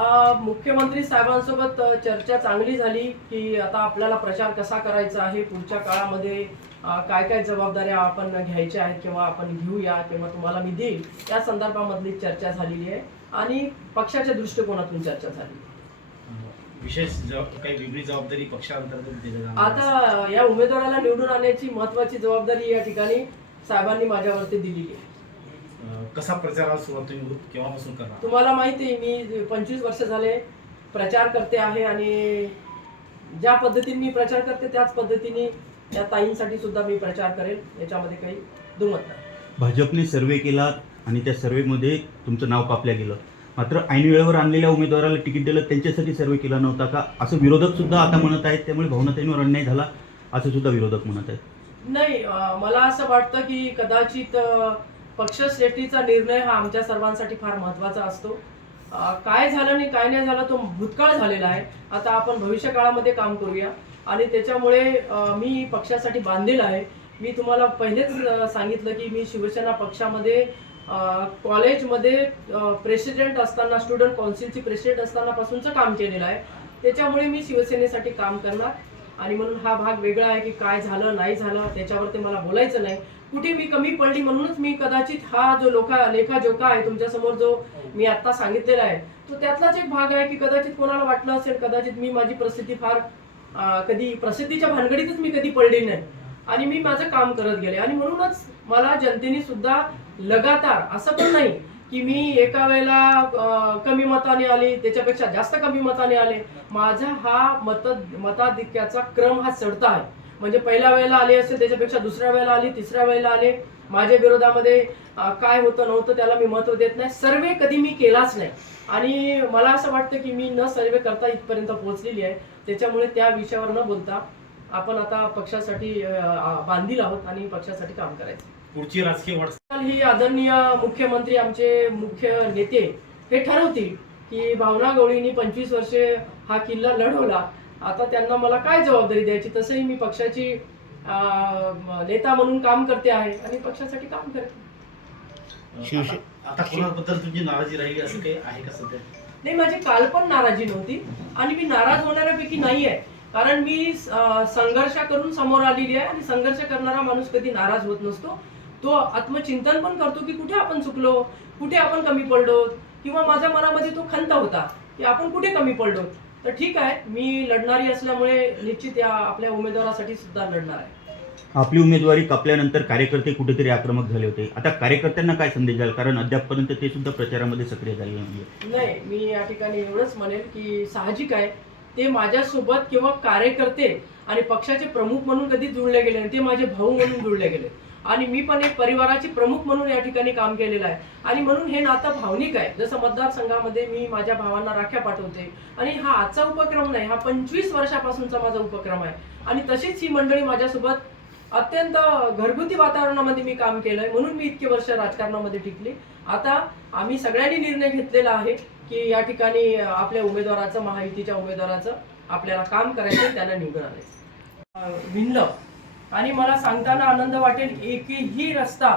मुख्यमंत्री साहेबांसोबत चर्चा चांगली झाली की आता आपल्याला प्रचार कसा करायचा आहे, पुढच्या काळामध्ये काय काय जबाबदाऱ्या आपण घ्यायच्या आहेत किंवा आपण घेऊया किंवा तुम्हाला मी देईल या संदर्भामधली चर्चा झालेली आहे आणि पक्षाच्या दृष्टिकोनातून चर्चा झाली. विशेष काही वेगळी जबाबदारी पक्षांतर्गत दिली जाणार आता या उमेदवाराला निवडून आणण्याची महत्त्वाची जबाबदारी या ठिकाणी साहेबांनी माझ्यावरती दिलेली आहे. कसा प्रचाराला सुरुवात तुम्ही केव्हापासून करणार? तुम्हाला माहिती आहे मी 25 वर्ष झाले प्रचार करते आहे आणि ज्या पद्धतीने मी प्रचार करते त्याच पद्धतीने या ताईंसाठी सुद्धा मी प्रचार करेल, याच्यामध्ये काही दुमत नाही. भाजपने सर्वे केला आणि त्या सर्वेमध्ये तुमचं नाव कापलं गेलं, मात्र ऐन वेळेवर आणलेल्या उमेदवाराला तिकीट दिलं त्यांच्यासाठी सर्वे केला नव्हता का असं विरोधक सुद्धा आता म्हणत आहेत. त्यामुळे भावनाताईंवर अन्याय झाला असं सुद्धा विरोधक म्हणत आहेत. नाही, मला असं वाटतं की कदाचित पक्षश्रेष्ठीचा निर्णय हा आमच्या सर्वांसाठी फार महत्त्वाचा असतो. काय झालं नाही काय नाही झालं तो भूतकाळ झालेला आहे. आता आपण भविष्य काळामध्ये काम करूया आणि त्याच्यामुळे मी पक्षासाठी बांधील आहे. मी तुम्हाला पहिलेच सांगितलं की मी शिवसेना पक्षामध्ये कॉलेजमध्ये प्रेसिडेंट असताना, स्टुडंट काउन्सिलची प्रेसिडेंट असताना पासूनचं काम केलेलं आहे. त्याच्यामुळे मी शिवसेनेसाठी काम करणार आणि म्हणून हा भाग वेगळा आहे की काय झालं नाही झालं त्याच्यावरती मला बोलायचं नाही. कुठे मी कमी पडली म्हणूनच मी कदाचित हा जो लेखाजोखा आहे तुमच्यासमोर जो मी आता सांगितलेला आहे तो त्यातलाच एक भाग आहे की कदाचित कोणाला वाटलं असेल कदाचित मी माझी प्रसिद्धी फार कधी प्रसिद्धीच्या भानगडीतच मी कधी पडली नाही आणि मी माझं काम करत गेले आणि म्हणूनच मला जनतेने सुद्धा लगातार असं पण नाही की मी एका वेळेला कमी मताने आले त्याच्यापेक्षा जास्त कमी मताने आले. माझा हा मताधिक्याचा क्रम हा चढता आहे. म्हणजे पहिल्या वेळेला आले असेल त्याच्यापेक्षा दुसऱ्या वेळेला आले, तिसऱ्या वेळेला आले. माझ्या विरोधामध्ये काय होतं नव्हतं त्याला मी महत्त्व देत नाही. सर्वे कधी मी केलाच नाही आणि मला असं वाटतं की मी न सर्वे करता इथपर्यंत पोहोचलेली आहे. त्याच्यामुळे त्या विषयावर न बोलता आपण आता पक्षासाठी बांधील आहोत आणि पक्षासाठी काम करायचं. पुढची राजकीय वाटचाल ही आदरणीय मुख्यमंत्री आमचे मुख्य नेते हे ठरवतील की भावना गवळींनी 25 वर्षे हा किल्ला लढवला, आता त्यांना मला काय जबाबदारी द्यायची. तसंही मी पक्षाची नेता म्हणून काम करते आहे आणि पक्षासाठी काम करते. आता कोणाबद्दल तुमची नाराजी राहिली असं काही आहे का सध्या? नाही, माझी काल पण नाराजी नव्हती आणि मी नाराज होणाऱ्यापैकी नाही आहे. कारण मी संघर्ष करून समोर आलेली आहे आणि संघर्ष करणारा माणूस कधी नाराज होत नसतो. तो आत्मचिंतन पण करतो की कुठे आपण चुकलो, कुठे आपण कमी पडलो किंवा माझ्या मनामध्ये तो खंत होता की आपण कुठे कमी पडलो. तर ठीक आहे, मी लढणारी असल्यामुळे निश्चित या आपल्या उमेदवारासाठी सुद्धा लढणार आहे. आपली उमेदवारी कापल्यानंतर कार्यकर्ते कुठेतरी आक्रमक झाले होते. आता कार्यकर्त्यांना काय संदेश द्याल, कारण अद्यापपर्यंत ते सुद्धा प्रचारामध्ये सक्रिय झाले नाही. नाही, मी या ठिकाणी एवढंच म्हणेल की साहजिक आहे ते माझ्यासोबत किंवा कार्यकर्ते आणि पक्षाचे प्रमुख म्हणून कधी जुळले गेले नाही. ते माझे भाऊ म्हणून जुळले गेले आणि मी पण एक परिवाराचे प्रमुख म्हणून या ठिकाणी काम केलेलं आहे आणि म्हणून हे नातं भावनिक आहे. जसं मतदारसंघामध्ये मी माझ्या भावांना राख्या पाठवते आणि हा आजचा उपक्रम नाही, हा 25 वर्षापासूनचा माझा उपक्रम आहे आणि तशीच ही मंडळी माझ्यासोबत अत्यंत घरगुती वातावरणामध्ये मी काम केलंय म्हणून मी इतके वर्ष राजकारणामध्ये टिकली. आता आम्ही सगळ्यांनी निर्णय घेतलेला आहे की या ठिकाणी आपल्या उमेदवाराचं, महायुतीच्या उमेदवाराचं आपल्याला काम करायचं, त्यांना निवडून आणायचं. भिन्न आणि मला सांगताना आनंद वाटेल, एकही रस्ता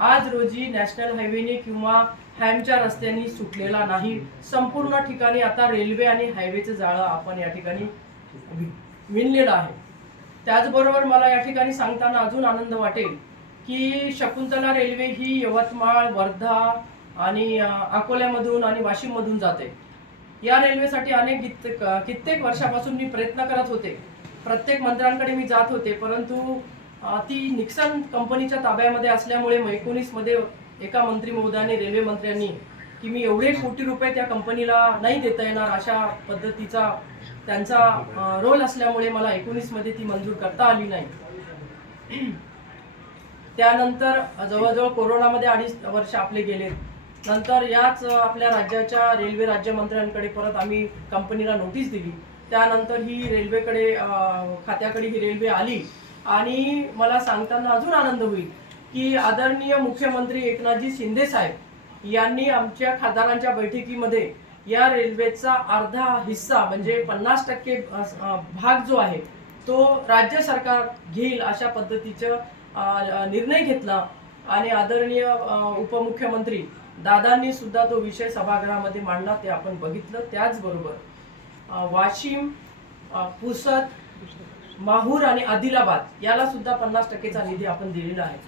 आज रोजी नॅशनल हायवेने किंवा हॅमच्या रस्त्यांनी सुटलेला नाही. संपूर्ण ठिकाणी आता रेल्वे आणि हायवेचं जाळं आपण या ठिकाणी विणलेलं आहे. त्याचबरोबर मला या ठिकाणी सांगताना अजून आनंद वाटेल की शकुंतला रेल्वे ही यवतमाळ, वर्धा आणि अकोल्यामधून आणि वाशिममधून जाते. या रेल्वेसाठी कित्येक वर्षापासून मी प्रयत्न करत होते. प्रत्येक मंत्र्यांकडे मी जात होते, परंतु ती निक्सन कंपनीच्या ताब्यामध्ये असल्यामुळे 19 मध्ये एका मंत्री महोदयाने, रेल्वे मंत्र्यांनी, की मी एवढे कोटी रुपये त्या कंपनीला नाही देता येणार अशा पद्धतीचा त्यांचा रोल असल्यामुळे मला 19 मध्ये ती मंजूर करता आली नाही. त्यानंतर जवळजवळ कोरोनामध्ये 2.5 वर्ष आपले गेले. नंतर याच आपल्या राज्याच्या रेल्वे राज्यमंत्र्यांकडे परत आम्ही कंपनीला नोटीस दिली. त्यानंतर ही रेल्वेकडे खात्याकडे ही रेल्वे आली आणि मला सांगताना अजून आनंद होईल की आदरणीय मुख्यमंत्री एकनाथजी शिंदे साहेब यांनी आमच्या खासदारांच्या बैठकीमध्ये या रेल्वेचा अर्धा हिस्सा म्हणजे 50% भाग जो आहे तो राज्य सरकार घेईल अशा पद्धतीचं निर्णय घेतला आणि आदरणीय उपमुख्यमंत्री दादांनी सुद्धा तो विषय सभागृहामध्ये मांडला, ते आपण बघितलं. त्याचबरोबर वाशिम, पुसद, माहूर आणि आदिलाबाद याला सुद्धा 50%चा निधी आपण दिलेला आहे.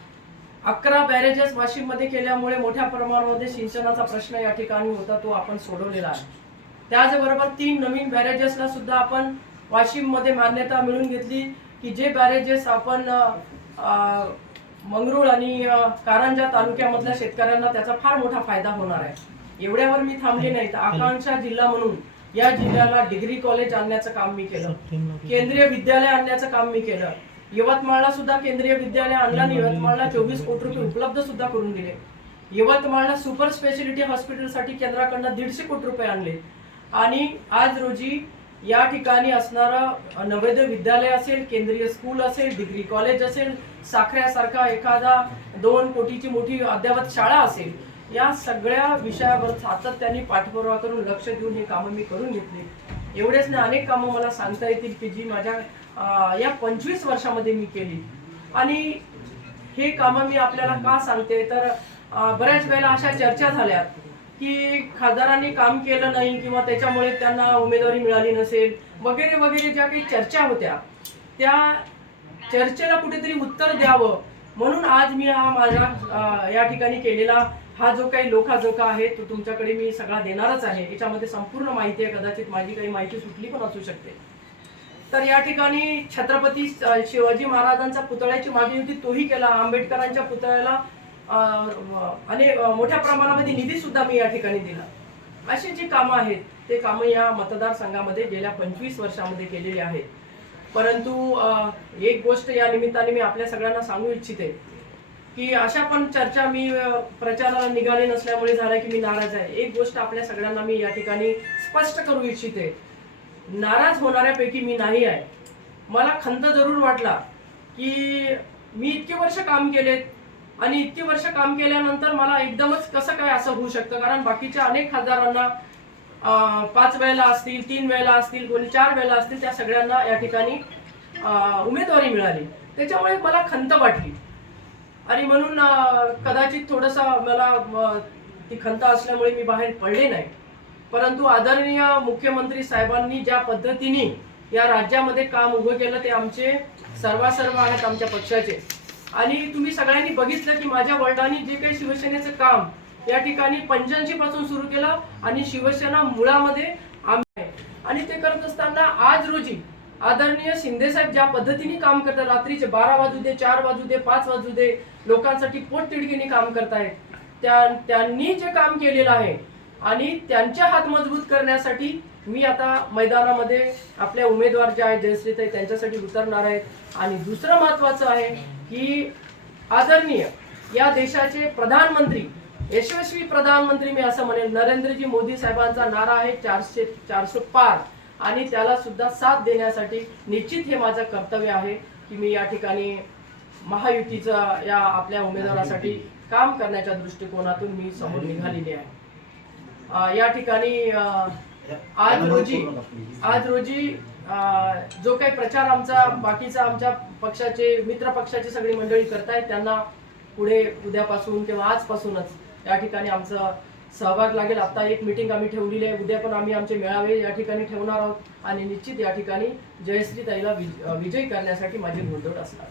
11 बॅरेजेस वाशिममध्ये केल्यामुळे मोठ्या प्रमाणामध्ये सिंचनाचा प्रश्न या ठिकाणी होता, तो आपण सोडवलेला आहे. त्याचबरोबर 3 नवीन बॅरेजेसला सुद्धा आपण वाशिममध्ये मान्यता मिळवून घेतली की जे बॅरेजेस आपण मंगरुळ आणि कारंजा तालुक्यामधल्या शेतकऱ्यांना त्याचा फार मोठा फायदा होणार आहे. एवढ्यावर मी थांबले नाही, तर आकांक्षा जिल्हा म्हणून या जिल्ह्याला डिग्री कॉलेज आणण्याचं काम मी केलं, केंद्रीय विद्यालय आणण्याचं काम मी केलं. यवतमाळला सुद्धा केंद्रीय विद्यालय आणलं आणि यवतमाळला 24 कोटी रुपये उपलब्ध सुद्धा करून दिले. यवतमाळला सुपर स्पेशालिटी हॉस्पिटलसाठी केंद्राकडनं 150 कोटी रुपये आणले. आणि आज रोजी या ठिकाणी असणारं नवोदय विद्यालय असेल, केंद्रीय स्कूल असेल, डिग्री कॉलेज असेल, साखऱ्यासारखा एखादा 2 कोटीची मोठी अद्ययावत शाळा असेल, या सगळ्या विषयावर सातत्याने पाठपुरावा करून लक्ष देऊन ही कामं मी करून घेतली. एवढेच नाही, अनेक कामं मला सांगता येतील की जी माझ्या या 25 वर्षामध्ये मी केली. आणि हे कामं मी आपल्याला का सांगते, तर बऱ्याच वेळेला अशा चर्चा झाल्या की खासदारांनी काम केलं नाही किंवा त्याच्यामुळे त्यांना उमेदवारी मिळाली नसेल वगैरे वगैरे, ज्या काही चर्चा होत्या त्या चर्चेला कुठेतरी उत्तर द्यावं म्हणून आज मी हा माझा या ठिकाणी केलेला हा जो काही लोकाजोका आहे तो तुमच्याकडे मी सगळा देणारच आहे. याच्यामध्ये संपूर्ण माहिती आहे, कदाचित माझी काही माहिती सुटली पण असू शकते. तर या ठिकाणी छत्रपती शिवाजी महाराजांचा पुतळ्याची मागणी होती, तोही केला. आंबेडकरांच्या पुतळ्याला मोठ्या प्रमाणामध्ये निधी सुद्धा मी या ठिकाणी दिला. अशी जी कामं आहेत ते कामं या मतदारसंघामध्ये गेल्या 25 वर्षामध्ये केलेली आहेत. परंतु एक गोष्ट या निमित्ताने मी आपल्या सगळ्यांना सांगू इच्छिते की अशा पण चर्चा मी प्रचाराला निघाले नसल्यामुळे झाल्या की मी नाराज आहे. एक गोष्ट आपल्या सगळ्यांना मी या ठिकाणी स्पष्ट करू इच्छिते, नाराज होणाऱ्यापैकी मी नाही आहे. मला खंत जरूर वाटला की मी इतके वर्ष काम केलेत आणि इतकी वर्ष काम केल्यानंतर मला एकदमच कसं काय असं होऊ शकतं, कारण बाकीच्या अनेक खासदारांना 5 वेळेला असतील, 3 वेळेला असतील, कोणी 4 वेळेला असतील, त्या सगळ्यांना या ठिकाणी उमेदवारी मिळाली. त्याच्यामुळे मला खंत वाटली आणि म्हणून कदाचित थोडंसं मला ती खंत असल्यामुळे मी बाहेर पडले नाही. परंतु आदरणीय मुख्यमंत्री साहेबांनी ज्या पद्धतीने या राज्यामध्ये काम उभं केलं ते आमचे सर्वासर्व आहेत, आमच्या पक्षाचे. आणि तुम्ही सगळ्यांनी बघितलं की माझ्या वडिलांनी जे काही शिवसेनेचं काम या ठिकाणी 85 पासून सुरू केलं आणि शिवसेना मुळामध्ये आम्ही आहे. आणि ते करत असताना आज रोजी आदरणीय शिंदे साहेब ज्या पद्धतीने काम करतात, रात्रीचे 12 वाजू दे, 4 वाजू दे, 5 वाजू दे, लोकांसाठी पोटतिडकीने काम करतायत. त्यांनी जे काम केलेलं आहे आणि त्यांचे हात मजबूत करण्यासाठी मी आता मैदानामध्ये आपल्या उमेदवार जे आहेत जयश्रीताई त्यांच्यासाठी उतरणार आहेत. आणि दुसरं महत्वाचं आहे की आदरणीय या देशाचे प्रधानमंत्री, यशस्वी प्रधानमंत्री मी असं म्हणेल, नरेंद्रजी मोदी साहेबांचा नारा आहे 400 पार, आणि त्याला सुद्धा साथ देण्यासाठी निश्चित हे माझं कर्तव्य आहे की मी या ठिकाणी महायुतीचा या आपल्या उमेदवारासाठी काम करण्याच्या दृष्टिकोनातून मी समोर निघालेली आहे. या ठिकाणी आज रोजी जो काही प्रचार आमचा बाकीचा आमच्या पक्षाचे मित्र पक्षाची सगळी मंडळी करतायत, त्यांना पुढे उद्यापासून किंवा आजपासूनच या ठिकाणी आमचा सहभाग लागेल. आता एक मीटिंग आम्ही ठेवलेली आहे, उद्या पण आम्ही आमचे मेळावे या ठिकाणी ठेवणार आहोत आणि निश्चित या ठिकाणी जयश्रीताईला विजयी करण्यासाठी माझी घोडदौड असणार.